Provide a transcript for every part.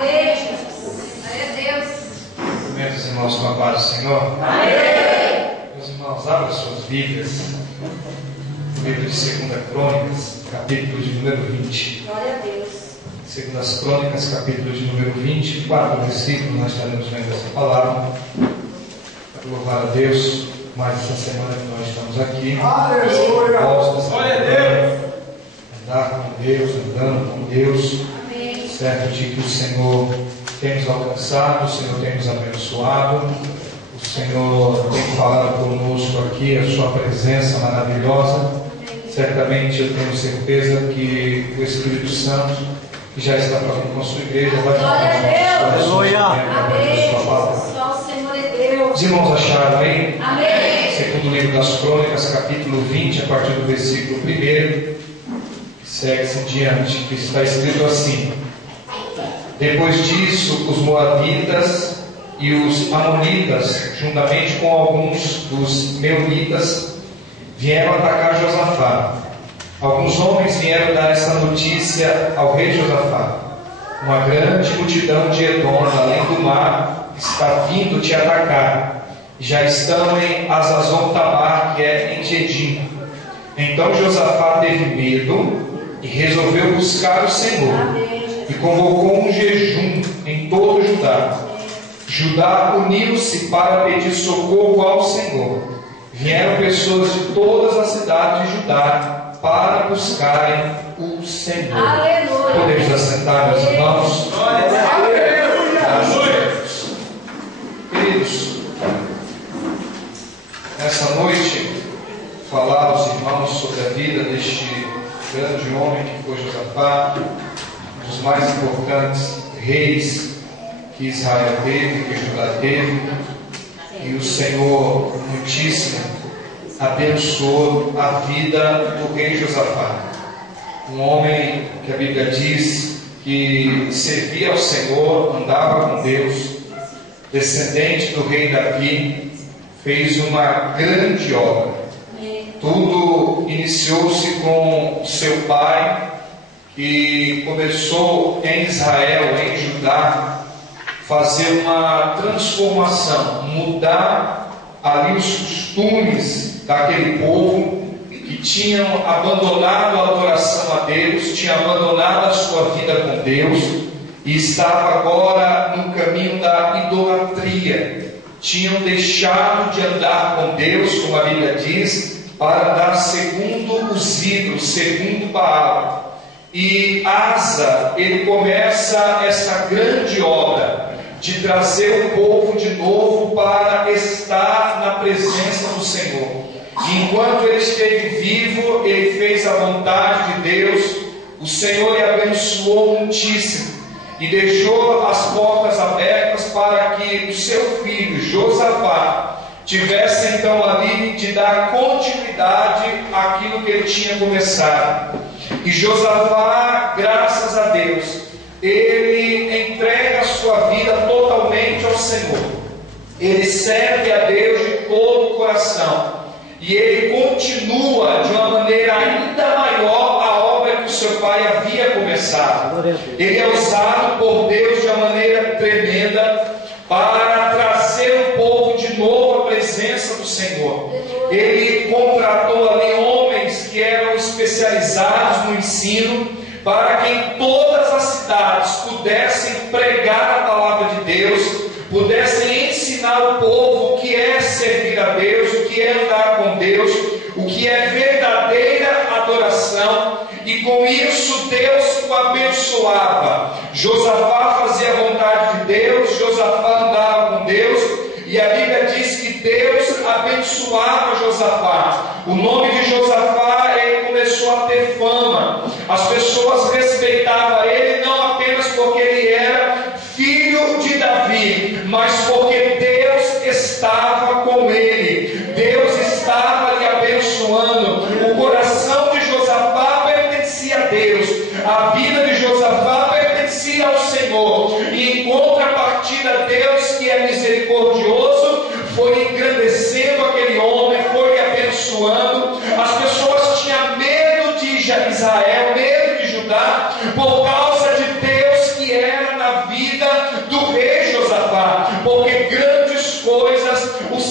Meus irmãos, com a paz do Senhor. Meus irmãos, abram suas Bíblias. No livro de 2 Crônicas, capítulo de número 20. Glória a Deus. 2 Crônicas, capítulo de número 20, 4 versículos, nós estaremos vendo essa palavra. Para louvar a Deus, mais essa semana que nós estamos aqui. Aleluia! Glória a Deus! Andar com Deus, andando com Deus. Amém. Certo de que o Senhor tem nos alcançado, o Senhor tem nos abençoado, o Senhor tem falado conosco aqui, a sua presença maravilhosa. Certamente eu tenho certeza que o Espírito Santo, que já está falando com a sua igreja, vai falar com os corações através da sua palavra. Só o Senhor é Deus. Os irmãos acharam aí? Amém. Segundo livro das Crônicas, capítulo 20, a partir do versículo 1, segue-se em diante, que está escrito assim: Depois disso, os moabitas e os amonitas, juntamente com alguns dos meunitas, vieram atacar Josafá. Alguns homens vieram dar essa notícia ao rei Josafá: Uma grande multidão de Edom, além do mar, está vindo te atacar. Já estão em Azazon Tamar, que é em Gedim. Então Josafá teve medo e resolveu buscar o Senhor. E convocou um jejum em todo Judá. Judá uniu-se para pedir socorro ao Senhor. Vieram pessoas de todas as cidades de Judá para buscarem o Senhor. Aleluia. Podemos assentar, meus irmãos? Aleluia! Queridos, nessa noite, falar aos irmãos sobre a vida deste grande homem que foi Josafá, um dos mais importantes reis que Israel teve, que Judá teve, e o Senhor muitíssimo abençoou a vida do rei Josafá, um homem que a Bíblia diz que servia ao Senhor, andava com Deus, descendente do rei Davi, fez uma grande obra. Tudo iniciou-se com seu pai, que começou em Israel, em Judá, fazer uma transformação, mudar ali os costumes daquele povo que tinham abandonado a adoração a Deus, tinham abandonado a sua vida com Deus e estava agora no caminho da idolatria. Tinham deixado de andar com Deus, como a Bíblia diz, para andar segundo os ídolos, segundo Baal. E Asa, ele começa essa grande obra de trazer o povo de novo para estar na presença do Senhor. E enquanto ele esteve vivo, ele fez a vontade de Deus. O Senhor lhe abençoou muitíssimo e deixou as portas abertas para que o seu filho Josafá tivesse então ali de dar continuidade àquilo que ele tinha começado. E Josafá, graças a Deus, ele entrega a sua vida totalmente ao Senhor. Ele serve a Deus de todo o coração. E ele continua de uma maneira ainda maior a obra que o seu pai havia começado. Ele é usado por Deus de uma maneira tremenda para trazer o povo de novo à presença do Senhor. Ele contratou ali homens que eram especializados no ensino, para que em todas as cidades pudessem pregar a palavra de Deus, pudessem ensinar o povo o que é servir a Deus, o que é andar com Deus, o que é verdadeira adoração. E com isso Deus o abençoava. Josafá fazia a vontade de Deus, Josafá andava com Deus, e a Bíblia diz que Deus abençoava Josafá. O nome de Josafá, ele começou a ter fama. As pessoas respeitavam ele não apenas porque ele era filho de Davi, mas porque Deus estava com ele. Deus estava lhe abençoando. O coração de Josafá pertencia a Deus. A vida de Josafá pertencia ao Senhor. E em contrapartida, Deus, que é misericordioso, foi engrandecendo aquele homem, foi lhe abençoando. As pessoas tinham medo de Israel, medo de Judá, por causa de Deus que era na vida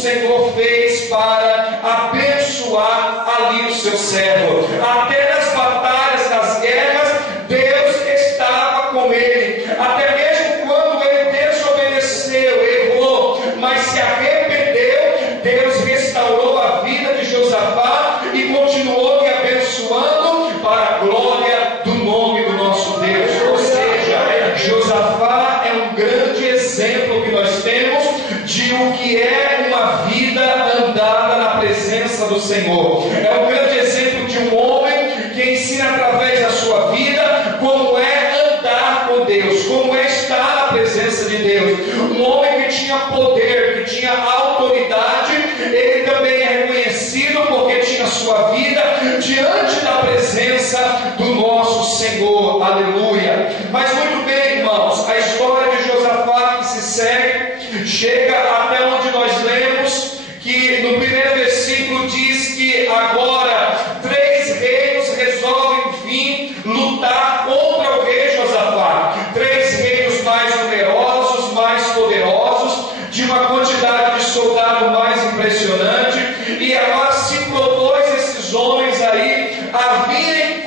Senhor fez para abençoar ali o seu servo. Até nas batalhas, nas guerras, Deus estava com ele. Até mesmo quando ele desobedeceu, errou, mas se arrependeu, Deus restaurou a vida de Josafá e continuou lhe abençoando para a glória do nome do nosso Deus. Ou seja, Josafá é um grande exemplo que nós temos de o que é uma vida andada na presença do Senhor. É um grande exemplo de um homem que ensina através da sua vida como é andar com Deus, como é estar na presença de Deus. Um homem que tinha poder, que tinha autoridade, ele também é reconhecido porque tinha sua vida diante da presença do nosso Senhor. Aleluia. Mas muito bem, irmãos, a história de Josafá que se segue chega até onde nós lemos que no primeiro versículo diz que agora 3 reinos resolvem vir lutar contra o rei Josafá. 3 reinos mais numerosos, mais poderosos, de uma quantidade de soldado mais impressionante, e agora se propôs esses homens aí a virem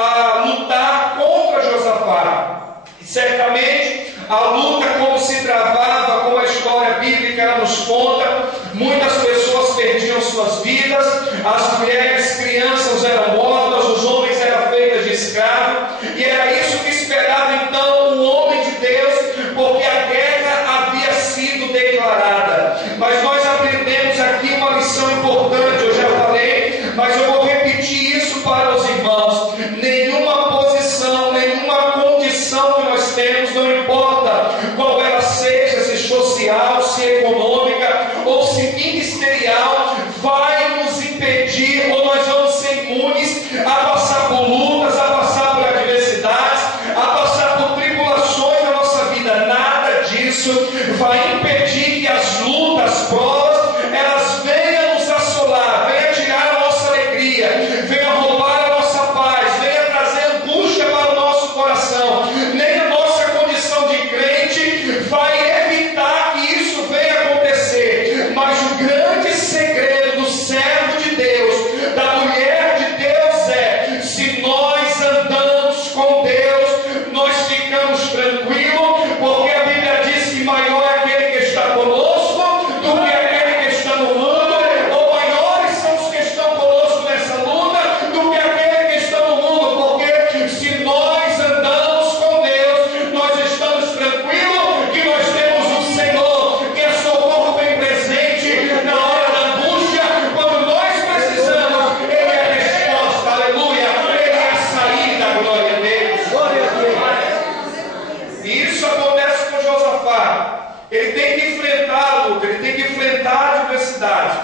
a lutar contra Josafá. E certamente a luta, como se travava, como a história bíblica nos conta, muitas pessoas perdiam suas vidas, as mulheres, crianças eram mortas, os homens eram feitos de escravo, e era isso que esperava então o homem de Deus, porque a guerra havia sido declarada. Mas nós aprendemos aqui uma lição importante, eu já falei, mas eu vou repetir isso para os irmãos. Nenhuma posição, nenhuma condição que nós temos, não importa qual ela seja, se social, se econômica ou se ministerial, vai nos impedir, ou nós vamos ser imunes a passar por lutas, a passar por adversidades, a passar por tribulações na nossa vida. Nada disso vai impedir que as lutas, provas, elas venham nos assolar, venham tirar a nossa alegria, venham roubar a nossa paz, venham trazer angústia para o nosso coração. Nem a nossa condição de crente vai evitar que isso venha acontecer. Mas o grande segredo do servo de Deus, da mulher de Deus, é: se nós andamos com Deus, nós ficamos tranquilos, porque a Bíblia diz que maior é aquele que está conosco do que aquele que está no mundo, ou maiores são os que estão conosco nessa luta do que aquele que está no mundo, porque se nós andamos com Deus, nós estamos tranquilos, que nós temos um Senhor que é socorro bem presente na hora da angústia, quando nós precisamos, Ele é a resposta, aleluia, Ele é a saída, glória a Deus. Glória a Deus. E isso acontece com Josafá. Ele tem que enfrentar a luta, ele tem que enfrentar a adversidade,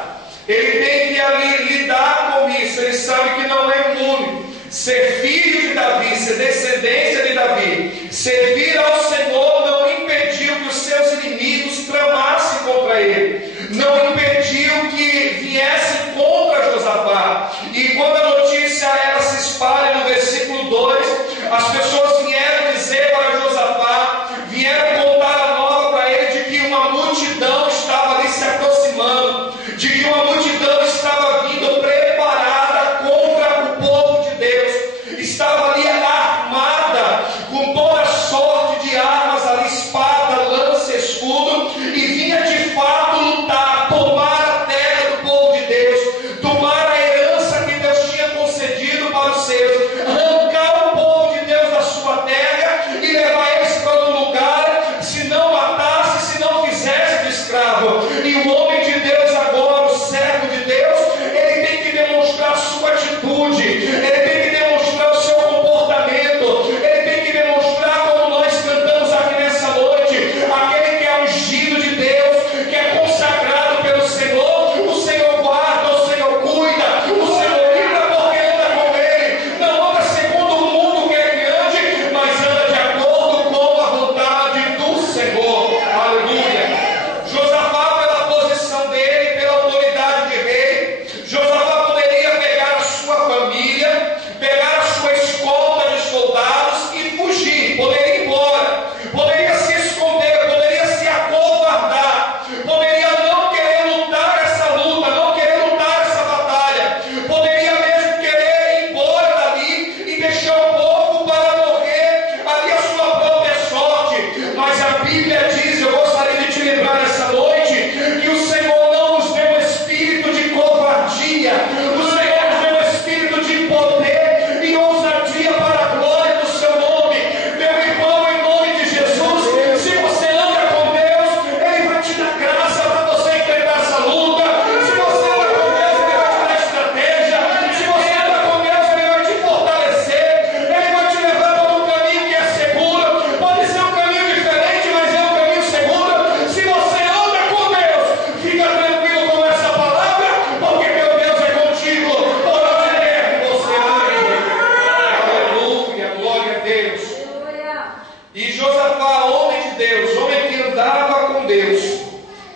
ele tem que ali lidar com isso. Ele sabe que não é imune. Ser filho de Davi, ser descendência de Davi, servir ao Senhor não impediu que os seus inimigos tramassem contra ele, não impediu que viessem contra Josafá. E quando a notícia ela se espalha no versículo 2, as pessoas vieram dizer para Josafá, vieram contar a nova para ele de que uma multidão estava ali se aproximando, de que uma multidão estava vindo preparada contra o povo de Deus, estava ali armada com toda sorte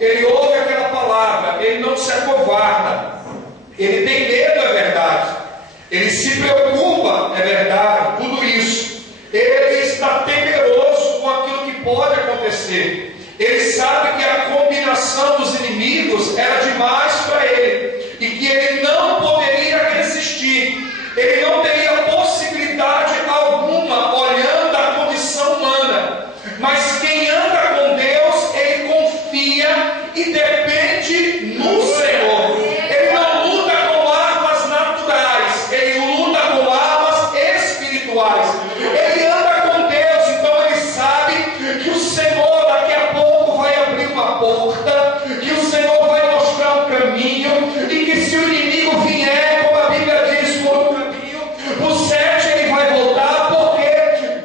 ele ouve aquela palavra, ele não se acovarda, ele tem medo, é verdade, ele se preocupa, é verdade, tudo isso. Ele está temeroso com aquilo que pode acontecer. Ele sabe que a combinação dos inimigos era demais para ele e que ele não poderia resistir. Ele não teria possibilidade alguma olhando a condição humana. Mas quem anda com Deus, ele confia e depende no Senhor. Ele não luta com armas naturais, ele luta com armas espirituais. Ele anda com Deus, então ele sabe que o Senhor daqui a pouco vai abrir uma porta, que o Senhor vai mostrar um caminho, e que se o inimigo vier, como a Bíblia diz, por um caminho, por 7 ele vai voltar, porque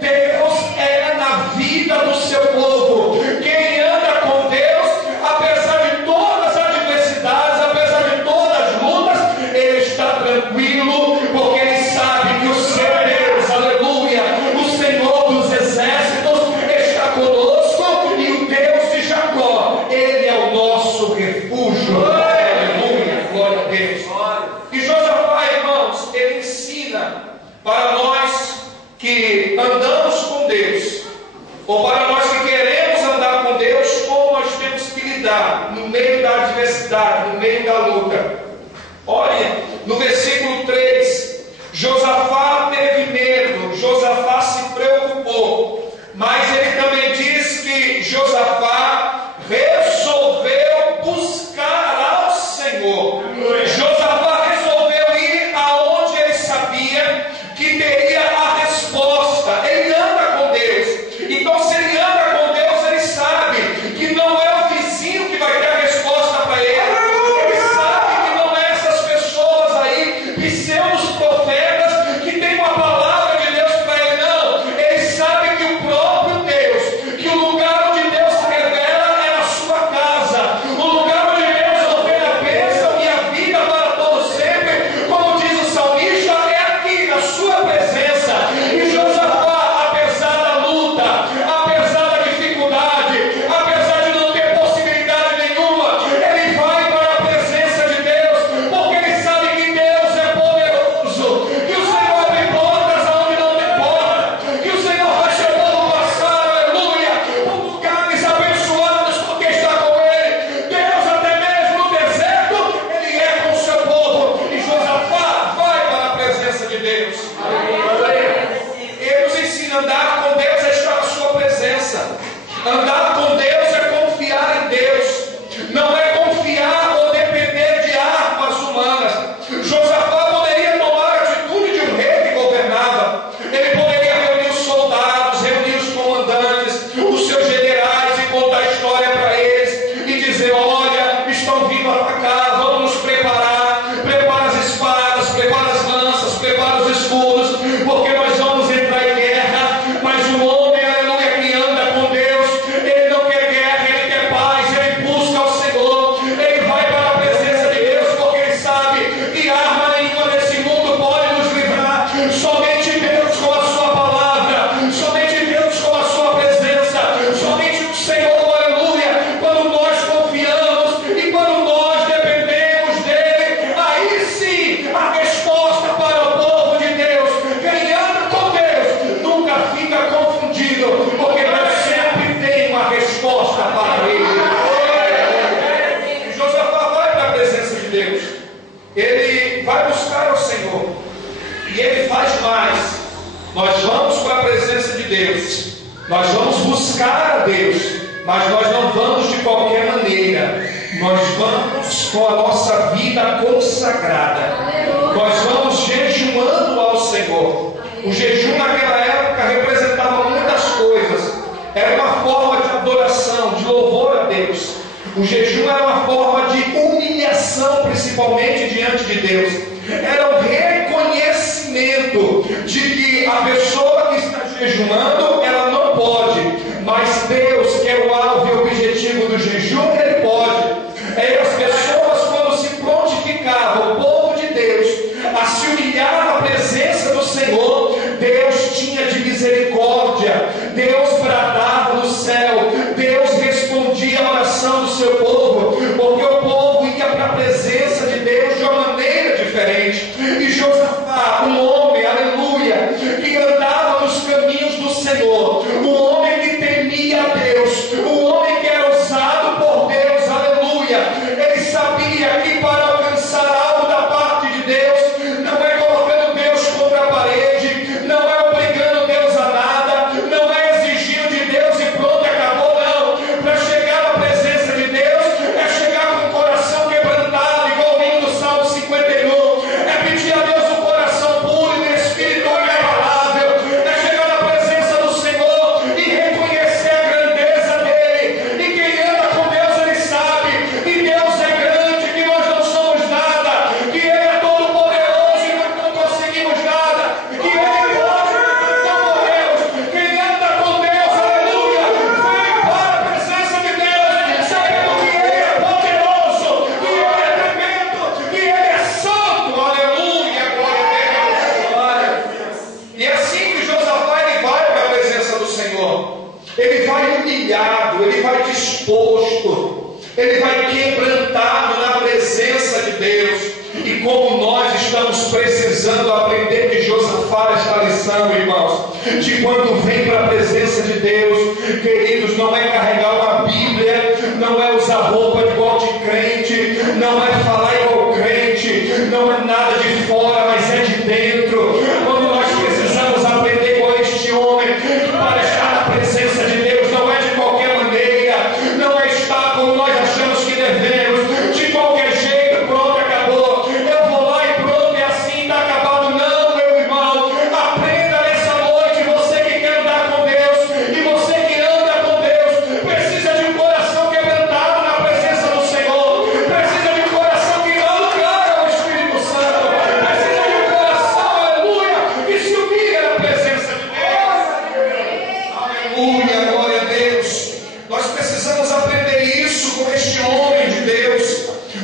Deus é na vida do seu povo. Quem anda com Deus, apesar de todas as adversidades, apesar de todas as lutas, ele está tranquilo, porque ele sabe que o seu Deus, aleluia, o Senhor dos exércitos está conosco, e o Deus de Jacó, ele é o nosso refúgio. Aleluia, glória a Deus. E Josafá, irmãos, ele ensina para nós que andamos com Deus, ou para nós que queremos andar com Deus, como nós temos que lidar no meio da adversidade, no meio da luta. Olha, no versículo 3, Josafá teve medo, Josafá se preocupou, mas ele também diz que Josafá resolveu buscar ao Senhor. Josafá resolveu ir aonde ele sabia que teria a resposta. Ele anda com Deus. Então, se ele anda com Deus, ele sabe que não é o vizinho que vai ter a resposta para ele. Ele sabe que não é essas pessoas aí, pseudos profetas, que tem uma palavra de Deus para ele. Não. Ele sabe que o próprio Deus, que o lugar onde Deus se revela é na sua casa. O lugar onde Deus ordena a bênção e a vida para todos sempre, como diz o salmista, é aqui na sua presença. E Josafá, apesar da luta, apesar da dificuldade, apesar de não ter possibilidade nenhuma, ele vai para a presença de Deus, porque ele sabe que Deus é poderoso, que o Senhor abre portas aonde não tem porta, que o Senhor vai seu povo passar, aleluia, por lugares abençoados, porque está com ele. Deus, até mesmo no deserto, ele é com o seu povo. E Josafá vai para a presença de Deus. Ele nos ensina a andar com Deus, é estar na sua presença. Andar com Deus é confiar em Deus, não é confiar ou depender de armas humanas. Josafá poderia tomar a atitude de um rei que governava. Ele poderia reunir os soldados, reunir os comandantes, os seus generais, e contar a história para eles e dizer: olha, estão vindo atacar, vamos nos preparar, prepara as espadas, prepara as lanças, prepara os escudos, porque nós vamos entrar em guerra. Mas o homem, aleluia, que anda com Deus, ele não quer guerra, ele quer paz, ele busca o Senhor, ele vai para a presença de Deus, porque ele sabe que arma nenhuma desse mundo pode nos livrar. Somente Deus com a sua palavra, somente Deus com a sua presença, somente o Senhor, aleluia. Quando nós confiamos e quando nós dependemos dele, aí sim a resposta para o povo de Deus. Quem anda com Deus nunca fica confundido, porque Deus sempre tem uma resposta para ele. E Josafá vai para a presença de Deus, ele vai buscar o Senhor, e ele faz mais. Nós vamos para a presença de Deus, nós vamos buscar a Deus, mas nós não vamos de qualquer maneira. Nós vamos com a nossa vida consagrada, nós vamos jejuando ao Senhor. O jejum naquela época representava muitas coisas. Era uma forma de adoração, de louvor a Deus. O jejum era uma forma de humilhação, principalmente diante de Deus. Era um reconhecimento de que a pessoa que está jejuando, ela não pode, mas Deus, que é o alvo e o objetivo do jejum, ele pode. E as pessoas, quando se prontificavam, o povo de Deus, a se humilhar na presença do Senhor, Deus tinha de misericórdia, Deus bradava no céu, Deus respondia a oração do seu povo. vai humilhado, ele vai disposto, ele vai quebrantado na presença de Deus. E como nós estamos precisando aprender de Josafá esta lição, irmãos, de quando vem para a presença de Deus, queridos, não é carregar uma Bíblia, não é usar roupa igual de crente, não é falar igual crente, não é nada de fora, mas é de dentro. Quando nós precisamos aprender igual este homem, para estar na presença de Deus, não é de qualquer maneira, não é estar como nós achamos que devemos, de qualquer jeito, pronto, acabou. Eu vou lá e pronto, e assim está acabado. Não, meu irmão, aprenda nessa noite, você que quer andar com Deus, e você que anda com Deus, precisa de um coração quebrantado na presença do Senhor, precisa de um coração que não cara o Espírito Santo, precisa de um coração, aleluia, que se humilha na presença de Deus. Aleluia, glória a Deus. Nós precisamos aprender isso com este homem de Deus.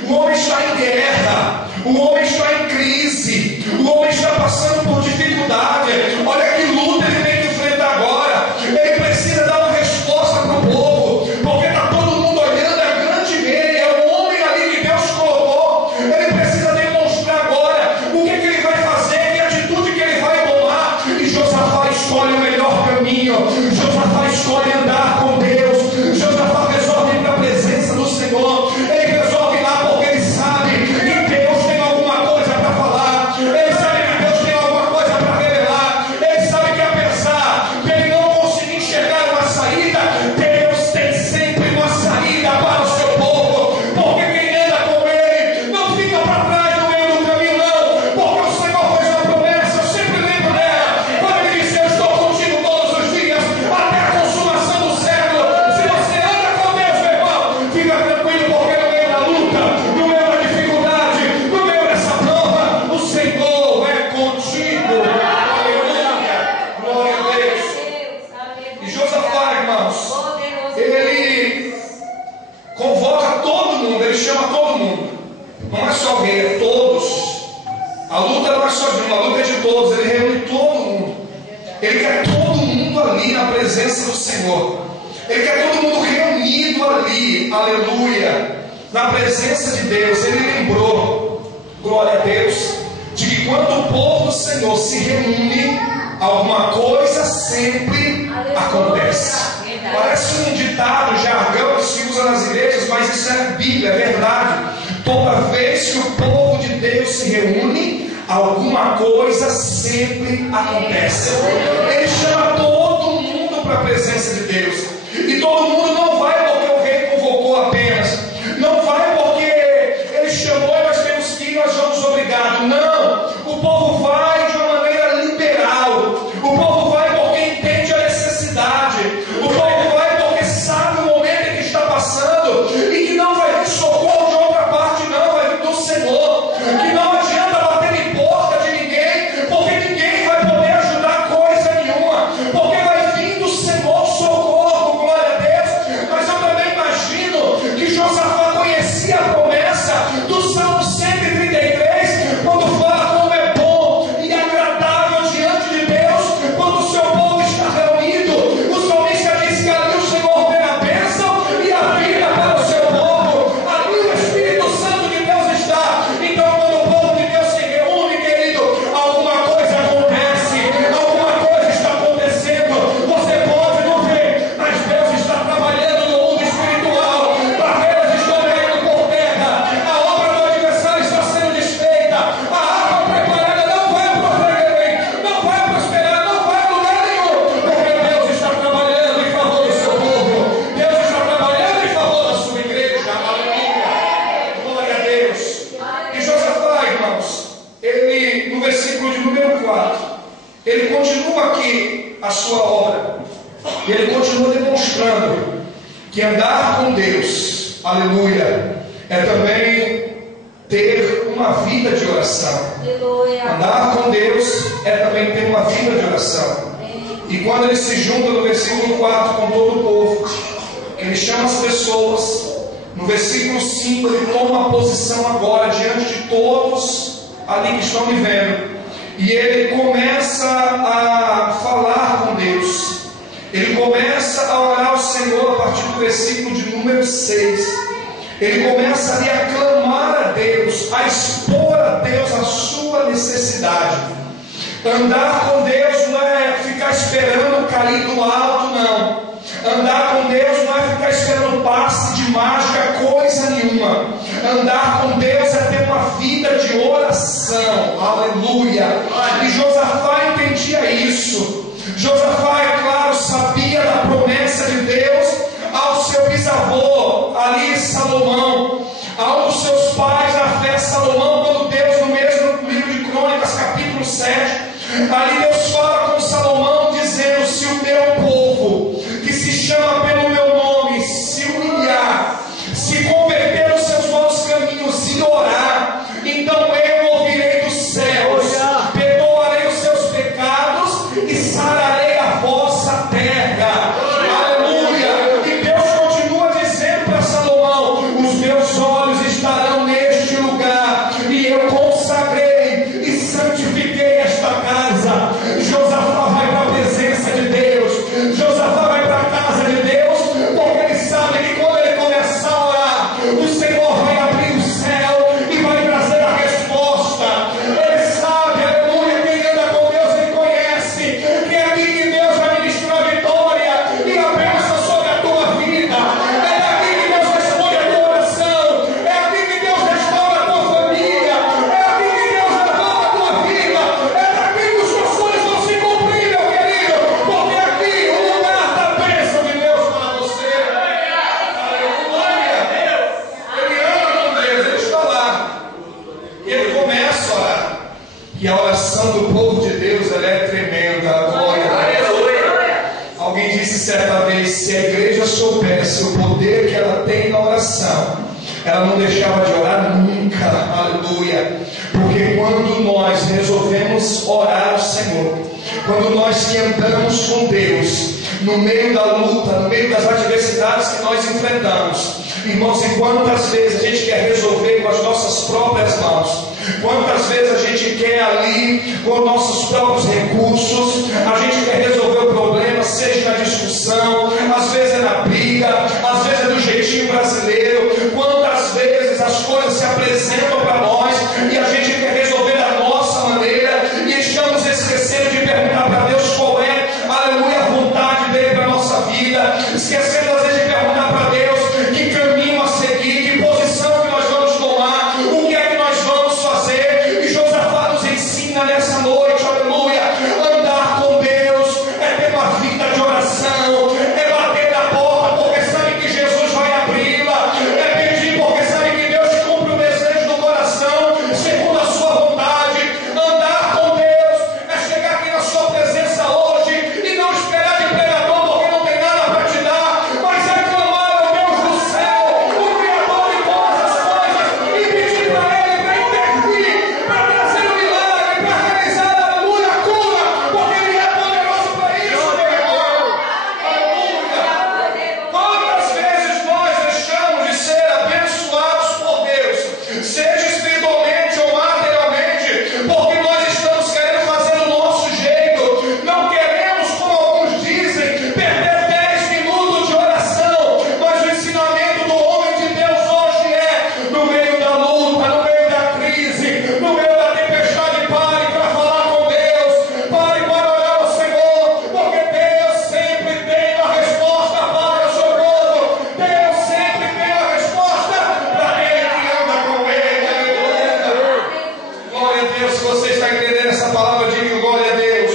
O homem está em guerra, o homem está em crise, o homem está passando por dificuldade. Olha que luta ele tem que enfrentar agora. Ele precisa dar uma resposta para o povo, porque está todo mundo olhando a grande rei, é o homem ali que Deus colocou. Ele precisa demonstrar agora o que ele vai fazer, que atitude que ele vai tomar. E Josafá escolhe o melhor caminho. Josafá escolhe andar com Deus. Josafá resolve ir para a presença do Senhor. Ele resolve ir lá porque ele sabe que Deus tem alguma coisa para falar. Ele sabe que Deus tem alguma coisa para revelar. Ele sabe que apesar de ele não conseguir enxergar uma saída, Deus tem sempre uma saída para o seu povo. Porque quem anda com ele não fica para trás no meio do caminho, não. Porque o Senhor fez uma promessa, eu sempre lembro dela. Quando ele disse: eu estou contigo todos os dias, até a consumação do século. Se você anda com Deus, meu irmão, fica tranquilo, porque no meio da luta, no meio da dificuldade, no meio dessa prova, o Senhor é contigo. Aleluia, glória a Deus. E Josafá, irmãos, ele convoca todo mundo, ele chama todo mundo. Não é só alguém, é todos. A luta não é só de um, a luta é de todos. Ele reúne todo mundo. Ele quer todo mundo ali na presença do Senhor. Ele quer todo mundo reunido ali, aleluia, na presença de Deus. Ele lembrou, glória a Deus, de que quando o povo do Senhor se reúne, alguma coisa sempre acontece. Parece um ditado, jargão que se usa nas igrejas, mas isso é Bíblia, é verdade. Toda vez que o povo de Deus se reúne, alguma coisa sempre acontece. Ele chama todo mundo para a presença de Deus. E todo mundo não vai porque o rei convocou apenas. Não vai porque ele chamou e nós temos que ir, nós vamos obrigados. Não, o povo vai de uma maneira liberal. O povo vai porque entende a necessidade. O povo vai porque sabe o momento em que está passando e que não vai vir socorro de outra parte, não, vai vir do Senhor. Que não adianta bater em porta de ninguém, porque ninguém vai poder ajudar coisa nenhuma, porque vai vir do Senhor socorro, glória a Deus. Mas eu também imagino que Josafá conhecia a promessa do Salmo 133, quando fala como é bom e agradável diante de Deus quando o seu povo está reunido. O salmista diz que ali o Senhor vê a bênção e a vida para o seu povo. Ali o Espírito Santo de Deus está. Então quando o povo de Deus se reúne, querido, alguma coisa acontece, alguma coisa está acontecendo. Você pode não ver, mas Deus está trabalhando no mundo espiritual. Barreiras estão caindo por terra, a obra do adversário está sendo desfeita, a arma preparada não vai prosperar, não vai prosperar, não vai a lugar nenhum, porque Deus está trabalhando em favor do seu povo. Deus está trabalhando em favor da sua igreja. Aleluia, glória a Deus. E Josafá, irmãos, ele, no versículo de número 4, ele continua aqui a sua obra, e ele continua demonstrando que andar com Deus, aleluia, é também ter uma vida de oração. Andar com Deus é também ter uma vida de oração. E quando ele se junta no versículo 4 com todo o povo, ele chama as pessoas. No versículo 5 ele toma uma posição agora diante de todos ali que estão me vendo. E ele começa a falar com Deus. Ele começa a orar ao partir do versículo de número 6, ele começa ali a clamar a Deus, a expor a Deus a sua necessidade. Andar com Deus não é ficar esperando cair do alto, não. Andar com Deus não é ficar esperando passe de mágica, coisa nenhuma. Andar com Deus é ter uma vida de oração. Aleluia. E Josafá entendia isso. Josafá, é claro, sabia da promessa de Deus ao seu bisavô, ali Salomão, a um dos seus pais na fé, Salomão, quando Deus, no mesmo livro de Crônicas, capítulo 7, ali Deus fala com Salomão, dizendo: se o meu povo, que se chama pelo meu nome, se humilhar, se converter os seus maus caminhos e orar, então eu ouvirei dos céus, perdoarei os seus pecados e sararei a vossa terra. Aleluia. E Deus continua dizendo para Salomão: os meus olhos estarão neste lugar, e eu consagrei e santifiquei esta casa. Josafá vai para a presença de Deus. Josafá vai para a casa de Deus, porque ele sabe que quando ele começar a orar, o Senhor vai abrir o céu e vai trazer a resposta. Ele sabe, aleluia, quem anda com Deus, ele conhece que é aqui que Deus vai ministrar a vitória e a bênção sobre a tua vida. É aqui que Deus responde a tua oração. É aqui que Deus restaura a tua família. É aqui que Deus levanta a tua vida. É aqui que os teus sonhos vão se cumprir, meu querido, porque aqui o lugar da bênção de Deus para você. Aleluia. Ele ama com Deus, ele está lá. E ele começa a orar. E a oração do povo de Deus, ela é tremenda. Glória a Deus. Alguém disse certa vez: se a igreja soubesse o poder que ela tem na oração, ela não deixava de orar nunca. Aleluia. Porque quando nós resolvemos orar ao Senhor, quando nós que andamos com Deus, no meio da luta, no meio das adversidades que nós enfrentamos, irmãos, e quantas vezes a gente quer resolver com as nossas próprias mãos, quantas vezes a gente quer ali com nossos próprios recursos, a gente quer resolver o problema, seja na discussão, às vezes é na briga, às vezes é do jeitinho brasileiro. Quantas vezes as coisas se apresentam para nós e a gente quer resolver da nossa maneira e estamos esquecendo de perguntar para Deus qual é, aleluia, a vontade dele para a nossa vida, esquecendo às vezes de perguntar para Deus que caminho a seguir, que posição que nós vamos tomar, o que é que nós vamos fazer. E Josafá nos ensina nessa noite, aleluia, andar com Deus é ter uma vida de oração, é bater na porta porque sabe que Jesus vai abri-la, é pedir porque sabe que Deus cumpre o desejo do coração segundo a sua vontade. Andar com Deus é chegar aqui na sua presença hoje e não esperar de pregador porque não tem nada para te dar, mas é clamar ao Deus do céu, o Criador de todas as coisas, e pedir para Ele para intervir, para trazer um milagre, para realizar, aleluia, a cura, porque Ele é poderoso para isso, meu irmão. Aleluia. Quantas vezes nós deixamos de ser abençoados por Deus, seja espiritualmente ou materialmente, porque nós estamos querendo fazer do nosso jeito, não queremos, como alguns dizem, perder 10 minutos de oração, mas o ensinamento do homem de Deus hoje é: no meio da luta, no meio da crise, no meio da tempestade, pare para falar com Deus, pare para orar ao Senhor, porque Deus sempre tem a resposta para o seu povo. Deus sempre tem a resposta para aquele que anda com Ele. Aleluia. Glória a Deus. Se você está entendendo essa palavra, diga glória a Deus.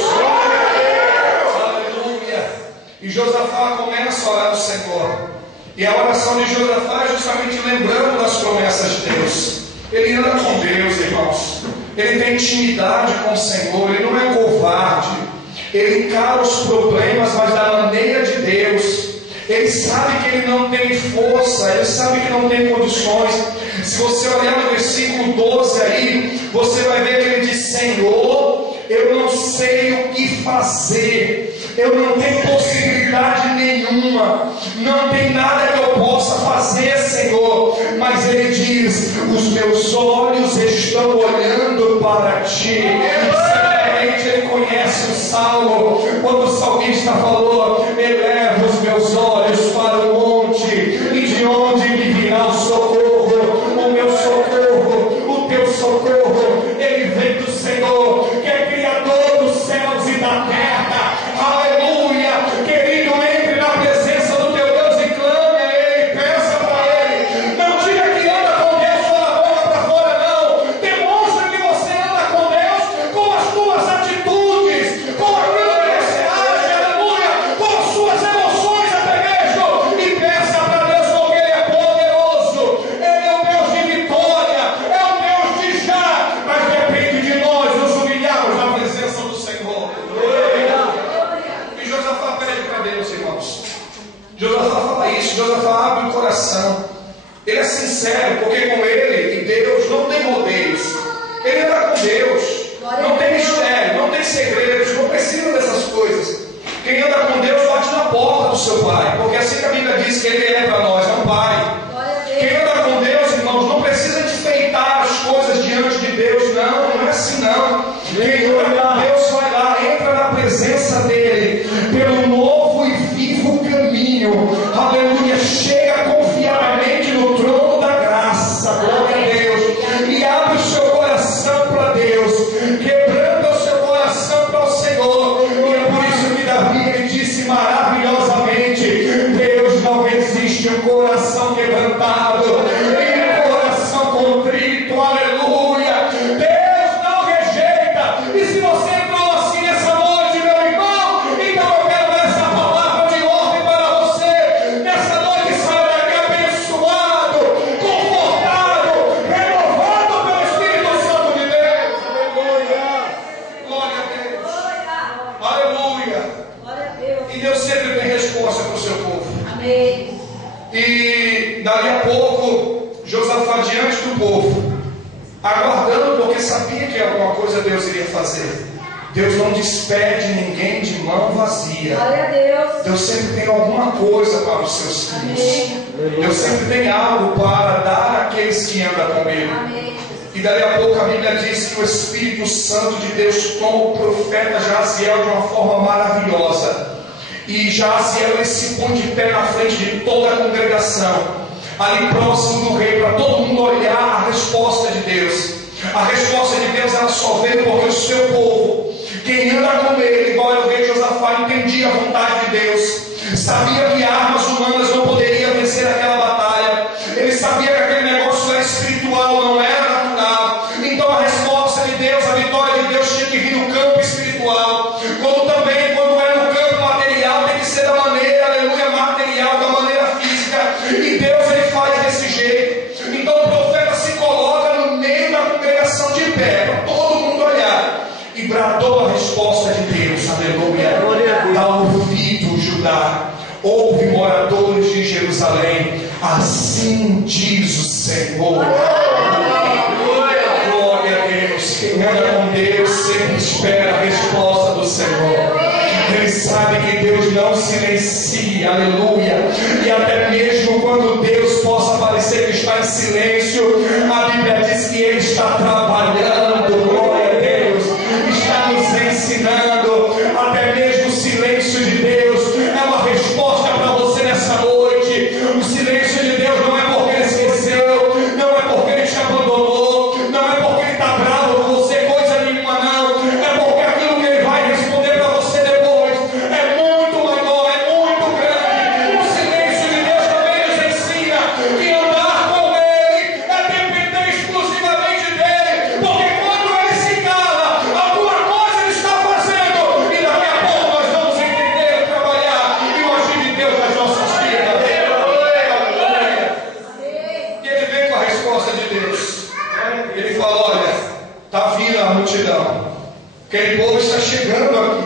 Aleluia. E Josafá começa a orar ao Senhor. E a oração de Josafá é justamente lembrando das promessas de Deus. Ele anda com Deus, irmãos. Ele tem intimidade com o Senhor. Ele não é covarde. Ele encara os problemas, mas da maneira de Deus. Ele sabe que ele não tem força, ele sabe que não tem condições. Se você olhar no versículo 12 aí, você vai ver que ele diz: Senhor, eu não sei o que fazer, eu não tenho possibilidade nenhuma, não tem nada que eu possa fazer, Senhor. Mas ele diz: os meus olhos estão olhando para ti. Certamente ele conhece o salmo, quando o salmista falou: eleva os meus olhos para o monte Josafá abre o coração. Ele é sincero, porque com ele e Deus não tem rodeios. Ele anda com Deus. Não tem mistério, não tem segredos, não precisa dessas coisas. Quem anda com Deus bate na porta do seu Pai, porque assim que a Bíblia diz que Ele é para nós, é um Pai. Quem anda com Deus, irmãos, não precisa enfeitar as coisas diante de Deus, não é assim não. Quem anda com Deus vai lá, entra na presença dEle, pelo novo e vivo caminho, aleluia, chega confiadamente no trono da graça, glória a Deus, e abre o seu coração para Deus, quebrando o seu coração para o Senhor, e é por isso que Davi ele disse maravilhosamente: Deus não resiste um coração quebrantado, e um coração contrito, aleluia. Deus não rejeita. E se você entrou assim nessa noite, meu irmão, então eu quero dar essa palavra de ordem para você. Nessa noite saia daqui abençoado, confortado, renovado pelo Espírito Santo de Deus. Aleluia. Glória a Deus. Aleluia. Glória a Deus. E Deus sempre tem resposta para o seu povo. Amém. E dali a pouco, Josafá diante do povo, aguardando, porque sabia que alguma coisa Deus iria fazer. Deus não despede ninguém de mão vazia. Glória a Deus. Deus sempre tem alguma coisa para os seus filhos. Amém. Deus sempre tem algo para dar àqueles que andam com Ele. Amém. E dali a pouco a Bíblia diz que o Espírito Santo de Deus toma o profeta Jaziel de uma forma maravilhosa. E Jaziel ele se põe de pé na frente de toda a congregação, ali próximo do rei, para todo mundo olhar a resposta de Deus. A resposta de Deus ela só veio porque o seu povo, quem anda com ele, igual eu vejo Josafá, entendia a vontade de Deus, sabia que armas humanas não poderiam vencer aquela batalha. Ele sabia que aquele negócio era espiritual, não era natural. Então a resposta de Deus, a vitória de Deus tinha que vir no campo espiritual, como também quando é no campo material, tem que ser da maneira, aleluia, material, da maneira física. E Deus ele faz desse jeito. Então o profeta se coloca no meio da congregação de pé, para todo mundo olhar, e bradou a resposta de Deus, aleluia. Dá ouvido, Judá, ouve, moradores de Jerusalém, assim diz o Senhor. Glória a Deus. Quem anda com Deus sempre espera a resposta do Senhor. Ele sabe que Deus não silencia, aleluia. E até mesmo quando Deus possa parecer que está em silêncio, a Bíblia diz que Ele está trabalhando, glória a Deus, está nos ensinando. Até mesmo o silêncio de Deus é uma resposta para você nessa noite. O silêncio de Deus não é porque Ele esqueceu, não é porque Ele te abandonou, não é porque Ele está bravo com você, coisa nenhuma não. É porque aquilo que Ele vai responder para você depois é muito maior, é muito grande. O silêncio de Deus também nos ensina que andar com Ele é depender exclusivamente dEle, porque quando Ele se cala, alguma coisa Ele está fazendo, e daqui a pouco nós vamos entender, trabalhar e o agir de Deus nas nossas vidas. E Ele vem com a resposta de Deus. Ele fala: olha, está vindo a multidão, aquele povo está chegando aqui,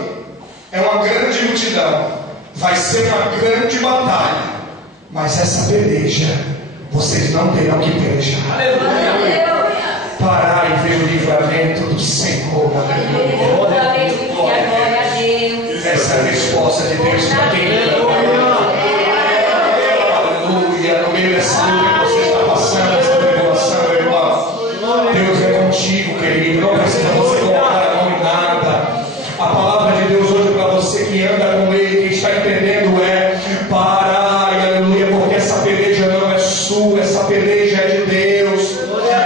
é uma grande multidão, vai ser uma grande batalha, mas essa peleja vocês não terão que pelejar. Parar e ver o livramento do Senhor. Glória a Deus. Essa é a resposta de Deus para quem ama. Aleluia. No meio dessa luta que você está passando, essa tribulação, meu irmão, Deus é contigo, querido. Não precisa você colocar a mão em nada. A palavra de Deus hoje para você que anda com Ele, que está entendendo, é: para, e aleluia, porque essa peleja não é sua, essa peleja é de Deus.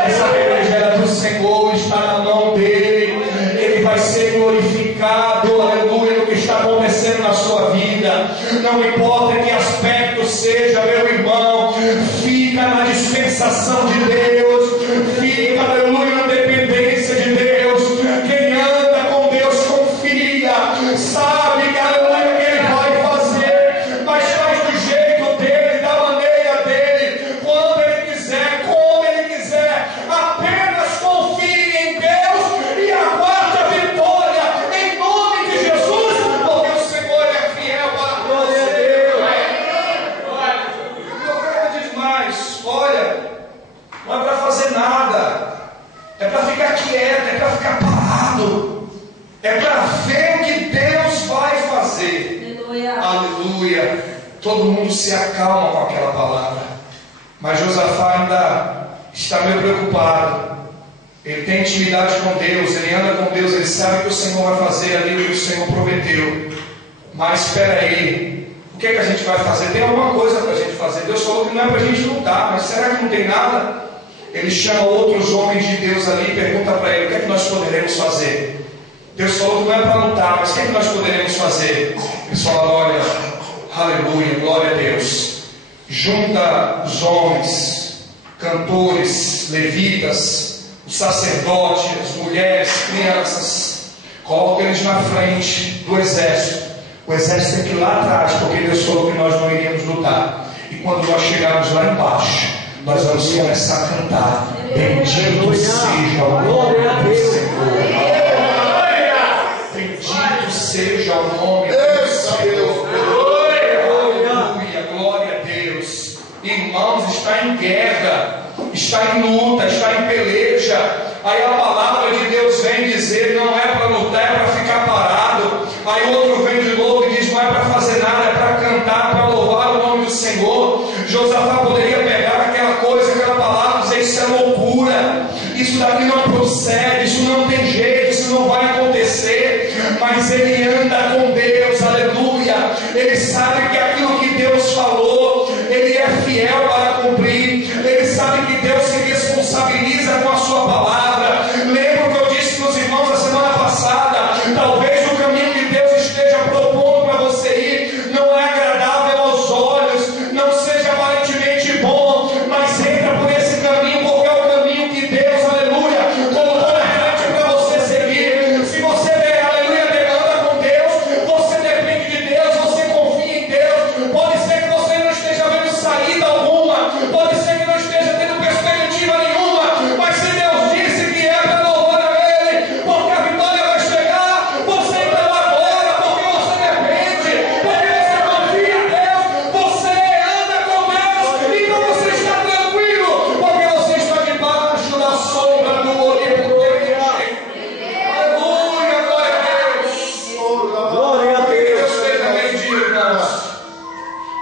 Essa peleja é do Senhor, está na mão dEle. Ele vai ser glorificado, aleluia, no que está acontecendo na sua vida. Não importa que aspecto seja, meu irmão, fica na dispensação de Deus, fica, aleluia, na dependência de Deus. Quem anda com Deus confia, sabe que, aleluia, que Ele vai fazer, mas faz do jeito dEle, da maneira dEle, quando Ele quiser, como Ele quiser. Apenas confie em Deus e aguarde a vitória em nome de Jesus, porque o Senhor é fiel para nós. aguardo, é para ver o que Deus vai fazer. Aleluia. Aleluia. Todo mundo se acalma com aquela palavra, mas Josafá ainda está meio preocupado. Ele tem intimidade com Deus, ele anda com Deus, ele sabe que o Senhor vai fazer ali o que o Senhor prometeu. Mas espera aí, o que é que a gente vai fazer? Tem alguma coisa para a gente fazer. Deus falou que não é para a gente lutar, mas será que não tem nada? Ele chama outros homens de Deus ali e pergunta para ele: o que é que nós poderemos fazer? Deus falou que não é para lutar, mas o que é que nós poderemos fazer? Eles falaram: olha, aleluia, glória a Deus, junta os homens, cantores, levitas, os sacerdotes, as mulheres, crianças, coloca eles na frente do exército. O exército tem que ir lá atrás, porque Deus falou que nós não iríamos lutar. E quando nós chegarmos lá embaixo, nós vamos começar a cantar: bendito seja o nome do Senhor. Bendito seja o nome do Senhor. Aleluia, glória a Deus. Irmãos, está em guerra, está em luta, está em peleja. Aí a palavra de Deus vem dizer: não é para lutar, é para ficar parado. Aí outro vem de novo e diz: não é para fazer nada, é para cantar, para louvar o nome do Senhor. Josafá poderia pegar aquela coisa, aquela palavra e dizer: isso é loucura, isso daqui não procede, isso não tem jeito, isso não vai acontecer. Mas ele anda com Deus, aleluia. Ele sabe que aquilo que Deus falou, ele é fiel para cumprir. Ele sabe que Deus se responsabiliza com a sua palavra. Lembra o que eu disse para os irmãos a semana passada? Talvez o caminho que Deus esteja propondo para você ir não é agradável aos olhos, não seja aparentemente bom, mas entra por esse caminho, porque é o caminho que Deus, aleluia, colocou na frente para você seguir. Se você der, aleluia, anda com Deus, você depende de Deus, você confia em Deus. Pode ser que você não esteja vendo saída alguma, pode ser que não esteja tendo perspectiva nenhuma, mas se Deus disse que é para louvar a Ele, porque a vitória vai chegar, você então agora, porque você depende, porque você confia em Deus, você anda com Deus, então você está tranquilo, porque você está debaixo da sombra do Onipotente. Aleluia, glória a Deus. Glória a O que Deus. Deus fez também, irmãos?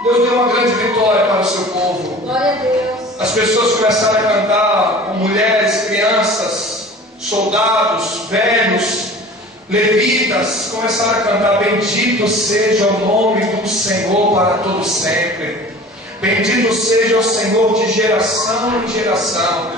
Deus deu uma grande vitória para o seu povo. Glória a Deus. As pessoas começaram a cantar, mulheres, crianças, soldados, velhos, levitas, começaram a cantar: bendito seja o nome do Senhor para todo sempre. Bendito seja o Senhor de geração em geração.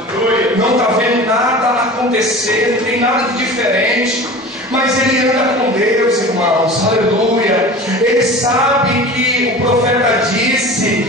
Não está vendo nada acontecer, não tem nada de diferente, mas ele anda com Deus, irmãos, aleluia. Ele sabe que o profeta disse